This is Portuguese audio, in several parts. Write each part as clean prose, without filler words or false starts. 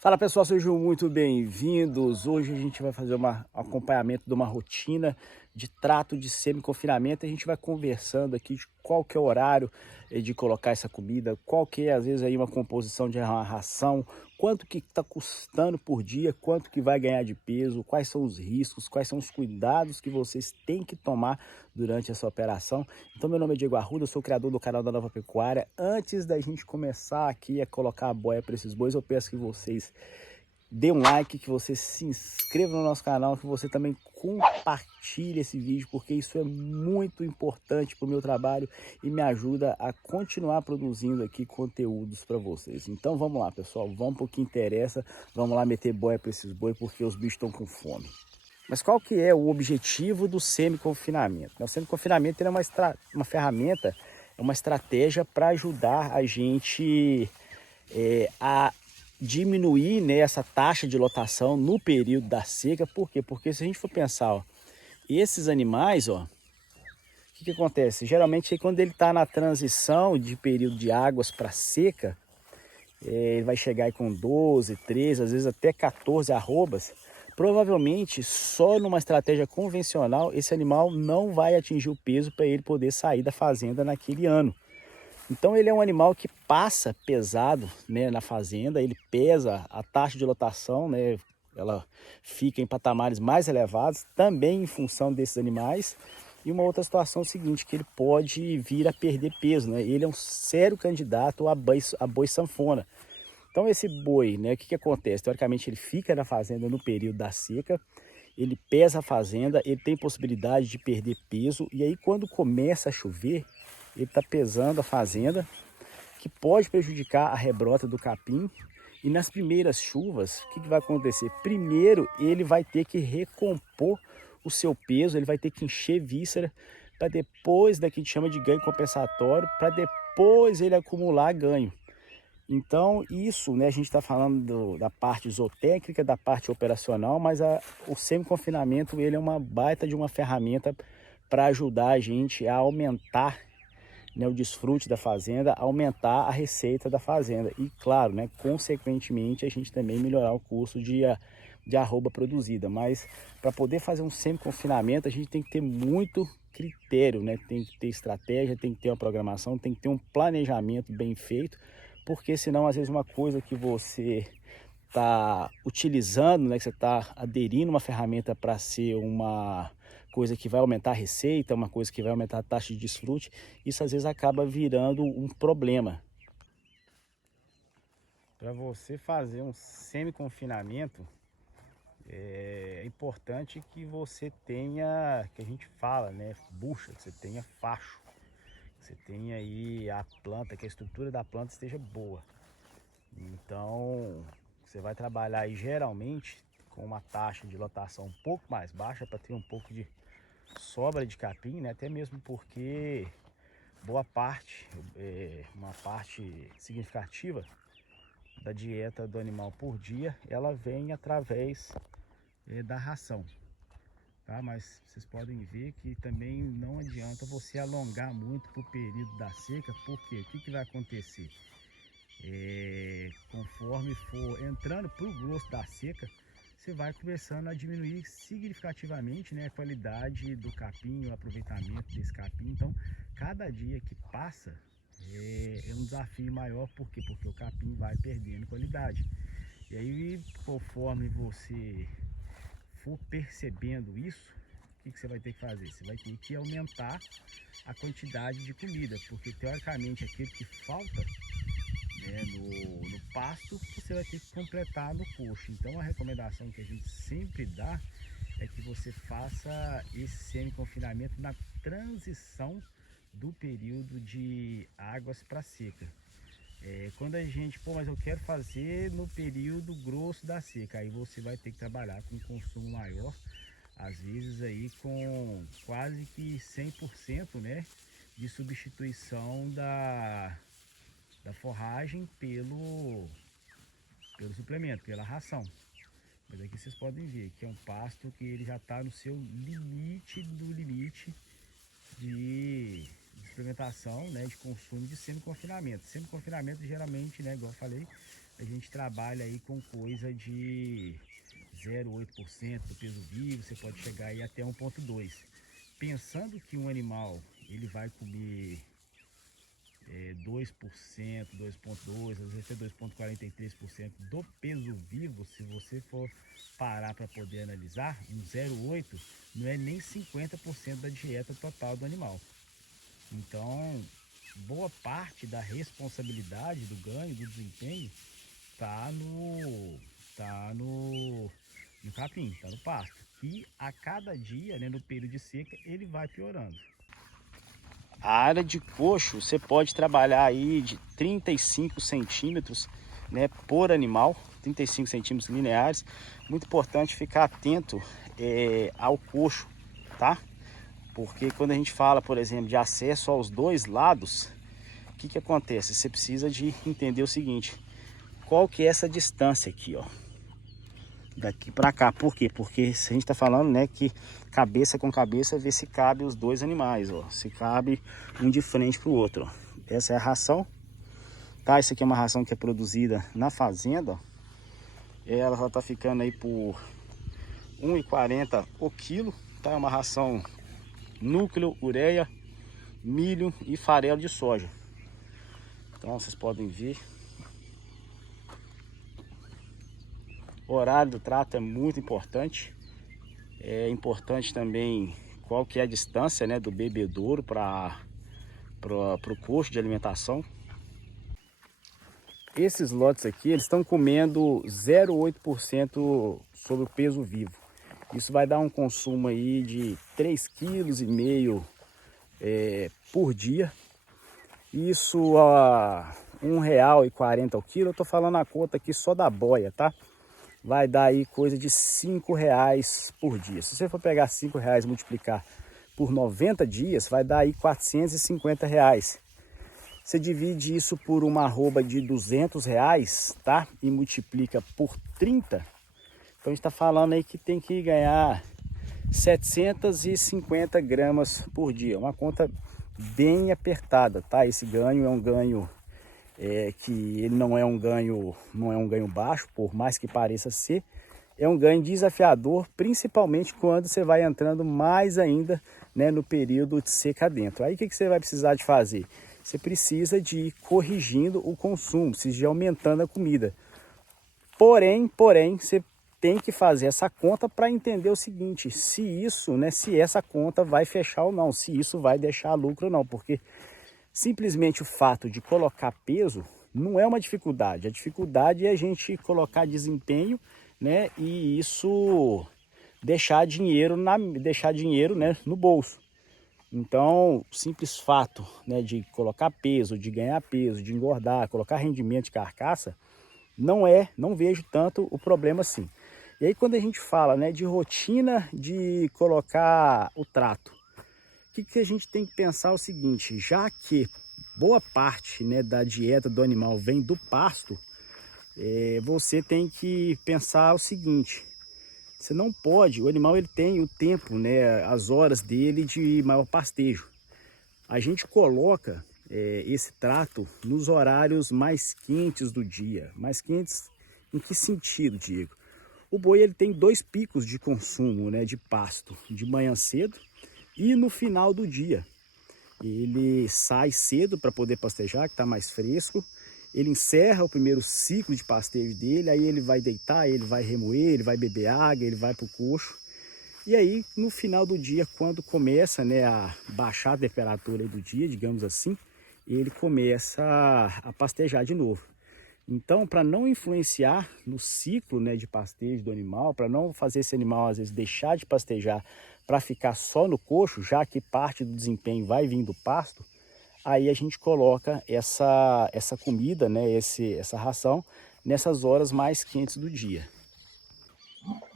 Fala pessoal, sejam muito bem-vindos. Hoje a gente vai fazer um acompanhamento de uma rotina de trato de semi-confinamento. A gente vai conversando aqui de qual que é o horário de colocar essa comida, qual que é às vezes aí uma composição de uma ração, quanto que está custando por dia, quanto que vai ganhar de peso, quais são os riscos, quais são os cuidados que vocês têm que tomar durante essa operação. Então meu nome é Diego Arruda, eu sou o criador do canal da Nova Pecuária. Antes da gente começar aqui a colocar a boia para esses bois, eu peço que vocês dê um like, que você se inscreva no nosso canal, que você também compartilhe esse vídeo, porque isso é muito importante para o meu trabalho e me ajuda a continuar produzindo aqui conteúdos para vocês. Então vamos lá, pessoal, vamos para o que interessa, vamos lá meter boia para esses boi, porque os bichos estão com fome. Mas qual que é o objetivo do semi-confinamento? O semi-confinamento é uma ferramenta, é uma estratégia para ajudar a gente a diminuir, né, essa taxa de lotação no período da seca. Por quê? Porque se a gente for pensar, ó, esses animais, ó, o que acontece? Geralmente quando ele está na transição de período de águas para seca, ele vai chegar aí com 12, 13, às vezes até 14 arrobas. Provavelmente só numa estratégia convencional esse animal não vai atingir o peso para ele poder sair da fazenda naquele ano. Então ele é um animal que passa pesado, né, na fazenda, ele pesa, a taxa de lotação, né, ela fica em patamares mais elevados, também em função desses animais. E uma outra situação é o seguinte, que ele pode vir a perder peso, né? Ele é um sério candidato a boi sanfona. Então esse boi, né, o que acontece? Teoricamente ele fica na fazenda no período da seca, ele pesa a fazenda, ele tem possibilidade de perder peso, e aí quando começa a chover, ele está pesando a fazenda, que pode prejudicar a rebrota do capim. E nas primeiras chuvas, o que vai acontecer? Primeiro, ele vai ter que recompor o seu peso, ele vai ter que encher víscera, para depois, daqui a gente chama de ganho compensatório, para depois ele acumular ganho. Então, isso, né, a gente está falando da parte zootécnica, da parte operacional, mas o semi-confinamento ele é uma baita de uma ferramenta para ajudar a gente a aumentar, né, o desfrute da fazenda, aumentar a receita da fazenda e, claro, né, consequentemente, a gente também melhorar o custo de arroba produzida. Mas para poder fazer um semi-confinamento, a gente tem que ter muito critério, né? Tem que ter estratégia, tem que ter uma programação, tem que ter um planejamento bem feito, porque senão, às vezes, uma coisa que você está utilizando, né, que você está aderindo uma ferramenta para ser uma coisa que vai aumentar a receita, uma coisa que vai aumentar a taxa de desfrute, isso às vezes acaba virando um problema. Para você fazer um semi-confinamento, é importante que você tenha, que a gente fala, né, bucha, que você tenha facho, que você tenha aí a planta, que a estrutura da planta esteja boa. Então, você vai trabalhar aí geralmente com uma taxa de lotação um pouco mais baixa para ter um pouco de sobra de capim, né? Até mesmo porque boa parte, uma parte significativa da dieta do animal por dia, ela vem através da ração, tá? Mas vocês podem ver que também não adianta você alongar muito para o período da seca, porque o que vai acontecer? Conforme for entrando para o grosso da seca, você vai começando a diminuir significativamente, né, a qualidade do capim, o aproveitamento desse capim. Então, cada dia que passa é um desafio maior. Por quê? Porque o capim vai perdendo qualidade. E aí, conforme você for percebendo isso, o que você vai ter que fazer? Você vai ter que aumentar a quantidade de comida, porque teoricamente aquilo que falta, né, no pasto, você vai ter que completar no coxo. Então a recomendação que a gente sempre dá é que você faça esse semi-confinamento na transição do período de águas para seca. Quando a gente, mas eu quero fazer no período grosso da seca, aí você vai ter que trabalhar com consumo maior, às vezes aí com quase que 100%, né, de substituição da forragem pelo suplemento, pela ração. Mas aqui vocês podem ver que é um pasto que ele já está no seu limite do limite de suplementação, né, de consumo de semi-confinamento. Semi-confinamento geralmente, né, igual eu falei, a gente trabalha aí com coisa de 0,8% do peso vivo, você pode chegar aí até 1,2. Pensando que um animal ele vai comer 2%, 2,2%, às vezes até 2,43% do peso vivo, se você for parar para poder analisar, um 0,8 não é nem 50% da dieta total do animal. Então, boa parte da responsabilidade do ganho, do desempenho, tá no capim, tá no pasto. E a cada dia, né, no período de seca, ele vai piorando. A área de coxo você pode trabalhar aí de 35 centímetros, né, por animal, 35 centímetros lineares. Muito importante ficar atento ao coxo, tá? Porque quando a gente fala, por exemplo, de acesso aos dois lados, o que que acontece? Você precisa de entender o seguinte: qual que é essa distância aqui, ó, daqui para cá. Por quê? Porque a gente está falando, né, que cabeça com cabeça, ver se cabe os dois animais, ó, se cabe um de frente para o outro, ó. Essa é a ração, tá? Isso aqui é uma ração que é produzida na fazenda, ó. Ela já tá ficando aí por R$ 1,40 o quilo, tá? É uma ração núcleo, ureia, milho e farelo de soja. Então vocês podem ver. O horário do trato é muito importante. É importante também qual que é a distância, né, do bebedouro para o coxo de alimentação. Esses lotes aqui, eles estão comendo 0,8% sobre o peso vivo. Isso vai dar um consumo aí de 3,5 kg por dia. Isso a R$ 1,40 o quilo. Eu tô falando a conta aqui só da boia, tá? Vai dar aí coisa de R$ 5,00 por dia. Se você for pegar R$ 5,00 e multiplicar por 90 dias, vai dar aí R$ 450. Você divide isso por uma arroba de R$ 200, tá? E multiplica por 30. Então a gente está falando aí que tem que ganhar 750 gramas por dia. Uma conta bem apertada, tá? Esse ganho é um ganho que ele não é um ganho baixo, por mais que pareça ser. É um ganho desafiador, principalmente quando você vai entrando mais ainda, né, no período de seca dentro. Aí o que você vai precisar de fazer? Você precisa de ir corrigindo o consumo, precisa de ir aumentando a comida. Porém, você tem que fazer essa conta para entender o seguinte: se isso, né, se essa conta vai fechar ou não, se isso vai deixar lucro ou não, porque simplesmente o fato de colocar peso não é uma dificuldade. A dificuldade é a gente colocar desempenho, né, e isso deixar dinheiro, né, no bolso. Então, o simples fato, né, de colocar peso, de ganhar peso, de engordar, colocar rendimento de carcaça, não vejo tanto o problema assim. E aí quando a gente fala, né, de rotina de colocar o trato, o que a gente tem que pensar é o seguinte: já que boa parte, né, da dieta do animal vem do pasto, você tem que pensar o seguinte: você não pode, o animal ele tem o tempo, né, as horas dele de maior pastejo. A gente coloca esse trato nos horários mais quentes do dia. Mais quentes em que sentido, Diego? O boi ele tem dois picos de consumo, né, de pasto, de manhã cedo e no final do dia. Ele sai cedo para poder pastejar, que está mais fresco. Ele encerra o primeiro ciclo de pastejo dele, aí ele vai deitar, ele vai remoer, ele vai beber água, ele vai para o coxo. E aí, no final do dia, quando começa, né, a baixar a temperatura do dia, digamos assim, ele começa a pastejar de novo. Então, para não influenciar no ciclo, né, de pastejo do animal, para não fazer esse animal, às vezes, deixar de pastejar para ficar só no coxo, já que parte do desempenho vai vir do pasto, aí a gente coloca essa comida, né, essa ração, nessas horas mais quentes do dia.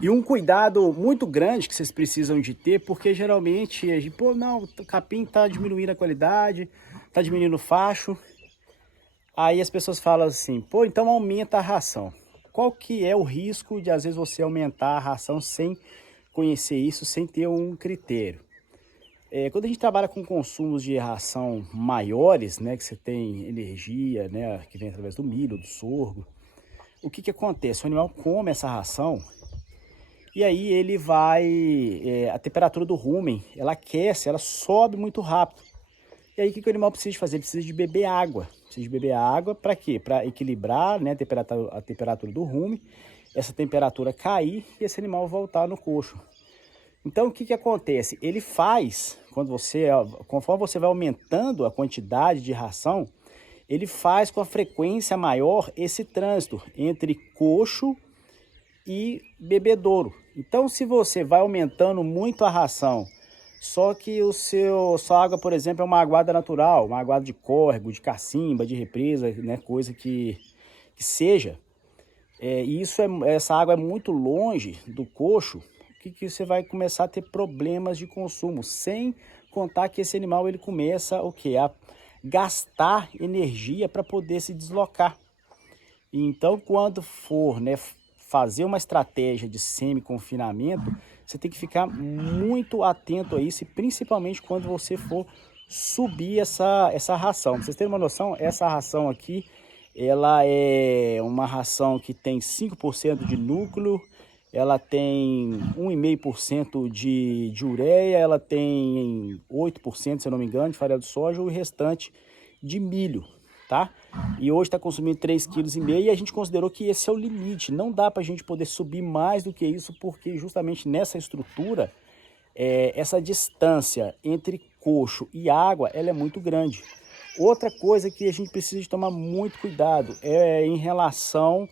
E um cuidado muito grande que vocês precisam de ter, porque geralmente a gente, pô, não, o capim está diminuindo a qualidade, está diminuindo o facho. Aí as pessoas falam assim, pô, então aumenta a ração. Qual que é o risco de às vezes você aumentar a ração sem conhecer isso, sem ter um critério? Quando a gente trabalha com consumos de ração maiores, né, que você tem energia, né, que vem através do milho, do sorgo, o que acontece? O animal come essa ração e aí ele vai, a temperatura do rumen, ela aquece, ela sobe muito rápido. E aí o que o animal precisa de fazer? Ele precisa de beber água. Precisa de beber água para quê? Para equilibrar, né, a temperatura do rumen, essa temperatura cair e esse animal voltar no coxo. Então o que acontece? Ele faz, conforme você vai aumentando a quantidade de ração, ele faz com a frequência maior esse trânsito entre coxo e bebedouro. Então se você vai aumentando muito a ração, só que sua água, por exemplo, é uma aguada natural, uma aguada de córrego, de cacimba, de represa, né, coisa que seja, e essa água é muito longe do coxo, que você vai começar a ter problemas de consumo, sem contar que esse animal ele começa a gastar energia para poder se deslocar. Então, quando for, né, fazer uma estratégia de semi-confinamento, você tem que ficar muito atento a isso, e principalmente quando você for subir essa ração. Pra vocês terem uma noção, essa ração aqui, ela é uma ração que tem 5% de núcleo, ela tem 1,5% de ureia, ela tem 8%, se eu não me engano, de farelo de soja, e o restante de milho, tá? E hoje está consumindo 3,5 kg e a gente considerou que esse é o limite. Não dá para a gente poder subir mais do que isso, porque justamente nessa estrutura, essa distância entre coxo e água, ela é muito grande. Outra coisa que a gente precisa de tomar muito cuidado é em relação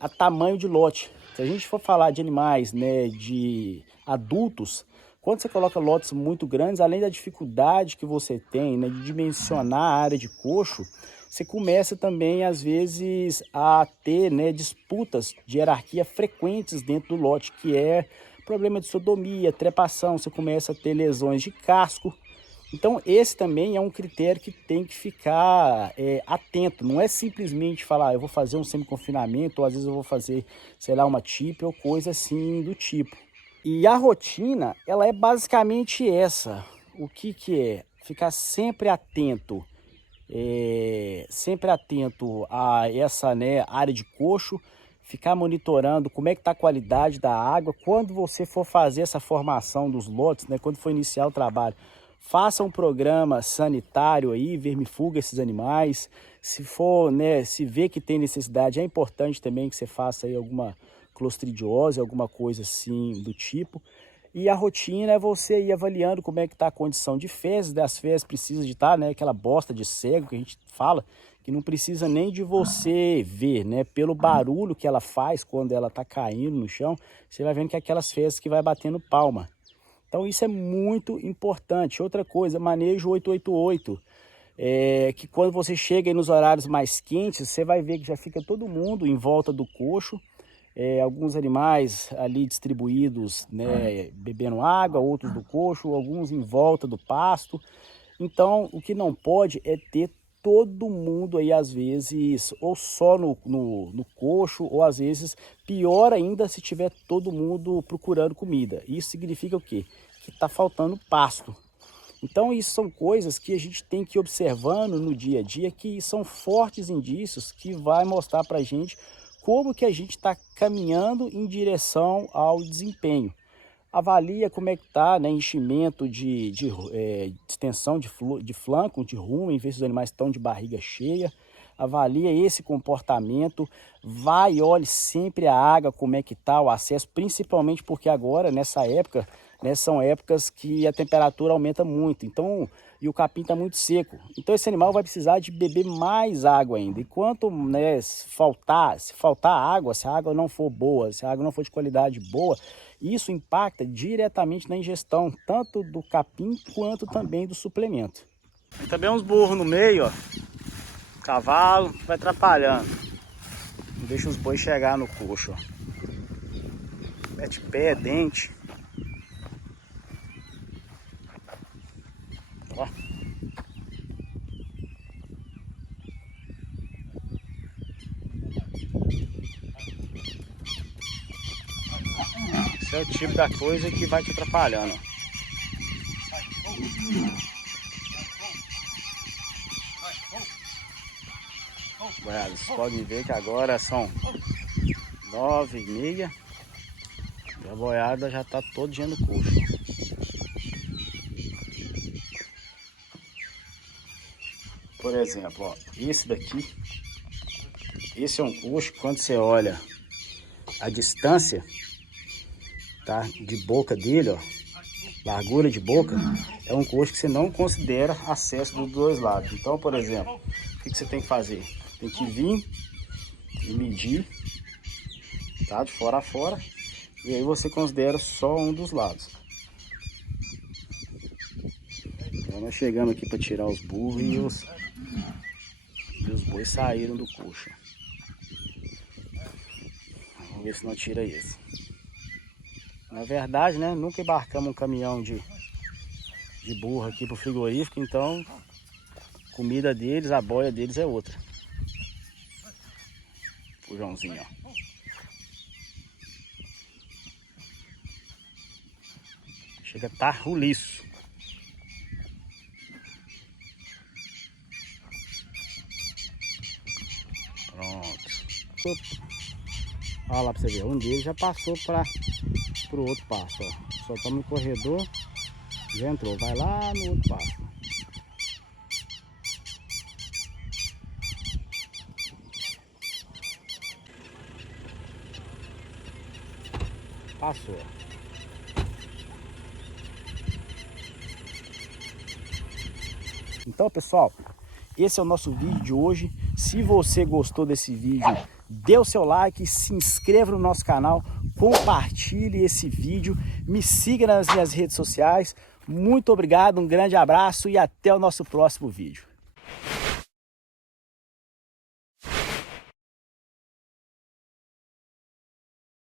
a tamanho de lote. Se a gente for falar de animais, né, de adultos, quando você coloca lotes muito grandes, além da dificuldade que você tem, né, de dimensionar a área de coxo, você começa também, às vezes, a ter, né, disputas de hierarquia frequentes dentro do lote, que é problema de sodomia, trepação, você começa a ter lesões de casco. Então esse também é um critério que tem que ficar atento. Não é simplesmente falar, eu vou fazer um semi-confinamento, ou às vezes eu vou fazer, sei lá, uma TIP ou coisa assim do tipo. E a rotina, ela é basicamente essa. O que é? Ficar sempre atento a essa, né, área de coxo, ficar monitorando como é que está a qualidade da água. Quando você for fazer essa formação dos lotes, né, quando for iniciar o trabalho, faça um programa sanitário aí, vermifuga esses animais. Se for, né, se vê que tem necessidade, é importante também que você faça aí alguma clostridiose, alguma coisa assim do tipo. E a rotina é você ir avaliando como é que está a condição de fezes. Das fezes precisa de estar, né, aquela bosta de cego que a gente fala, que não precisa nem de você ver, né, pelo barulho que ela faz quando ela está caindo no chão, você vai vendo que é aquelas fezes que vai batendo palma. Então isso é muito importante. Outra coisa, manejo 888. Que quando você chega aí nos horários mais quentes, você vai ver que já fica todo mundo em volta do coxo. Alguns animais ali distribuídos, né, bebendo água, outros do coxo, alguns em volta do pasto. Então o que não pode é ter todo mundo aí, às vezes, ou só no coxo, ou às vezes, pior ainda, se tiver todo mundo procurando comida. Isso significa o quê? Que está faltando pasto. Então, isso são coisas que a gente tem que ir observando no dia a dia, que são fortes indícios que vai mostrar para a gente como que a gente está caminhando em direção ao desempenho. Avalia como é que está, né, enchimento de extensão de flanco, de rumo, em vez se os animais estão de barriga cheia. Avalia esse comportamento, vai e olhe sempre a água, como é que está o acesso, principalmente porque agora, nessa época, né, são épocas que a temperatura aumenta muito, então, e o capim está muito seco. Então esse animal vai precisar de beber mais água ainda. E quanto, né, se faltar água, se a água não for boa, se a água não for de qualidade boa, isso impacta diretamente na ingestão, tanto do capim quanto também do suplemento. Também uns burros no meio, ó. O cavalo vai atrapalhando. Não deixa os bois chegar no coxo, ó. Mete pé, dente. Ó. Esse é o tipo da coisa que vai te atrapalhando. Vocês podem ver que agora são 9h30 e a boiada já está todinha no coxo. Por exemplo, ó, esse daqui, esse é um coxo que quando você olha a distância, tá, de boca dele, ó, largura de boca, é um coxo que você não considera acesso dos dois lados. Então, por exemplo, o que você tem que fazer? Tem que vir e medir, tá, de fora a fora, e aí você considera só um dos lados. Então nós chegamos aqui para tirar os burros e os bois saíram do coxo. Vamos ver se não tira esse. Na verdade, né, nunca embarcamos um caminhão de burro aqui pro frigorífico, então a comida deles, a boia deles é outra. O Joãozinho, ó. Chega a estar roliço. Pronto. Olha lá pra você ver, um deles já passou para o outro pasto, ó. Só estamos no corredor, já entrou, vai lá no outro pasto. Passou. Então, pessoal, esse é o nosso vídeo de hoje. Se você gostou desse vídeo, dê o seu like, se inscreva no nosso canal, compartilhe esse vídeo, me siga nas minhas redes sociais. Muito obrigado, um grande abraço e até o nosso próximo vídeo.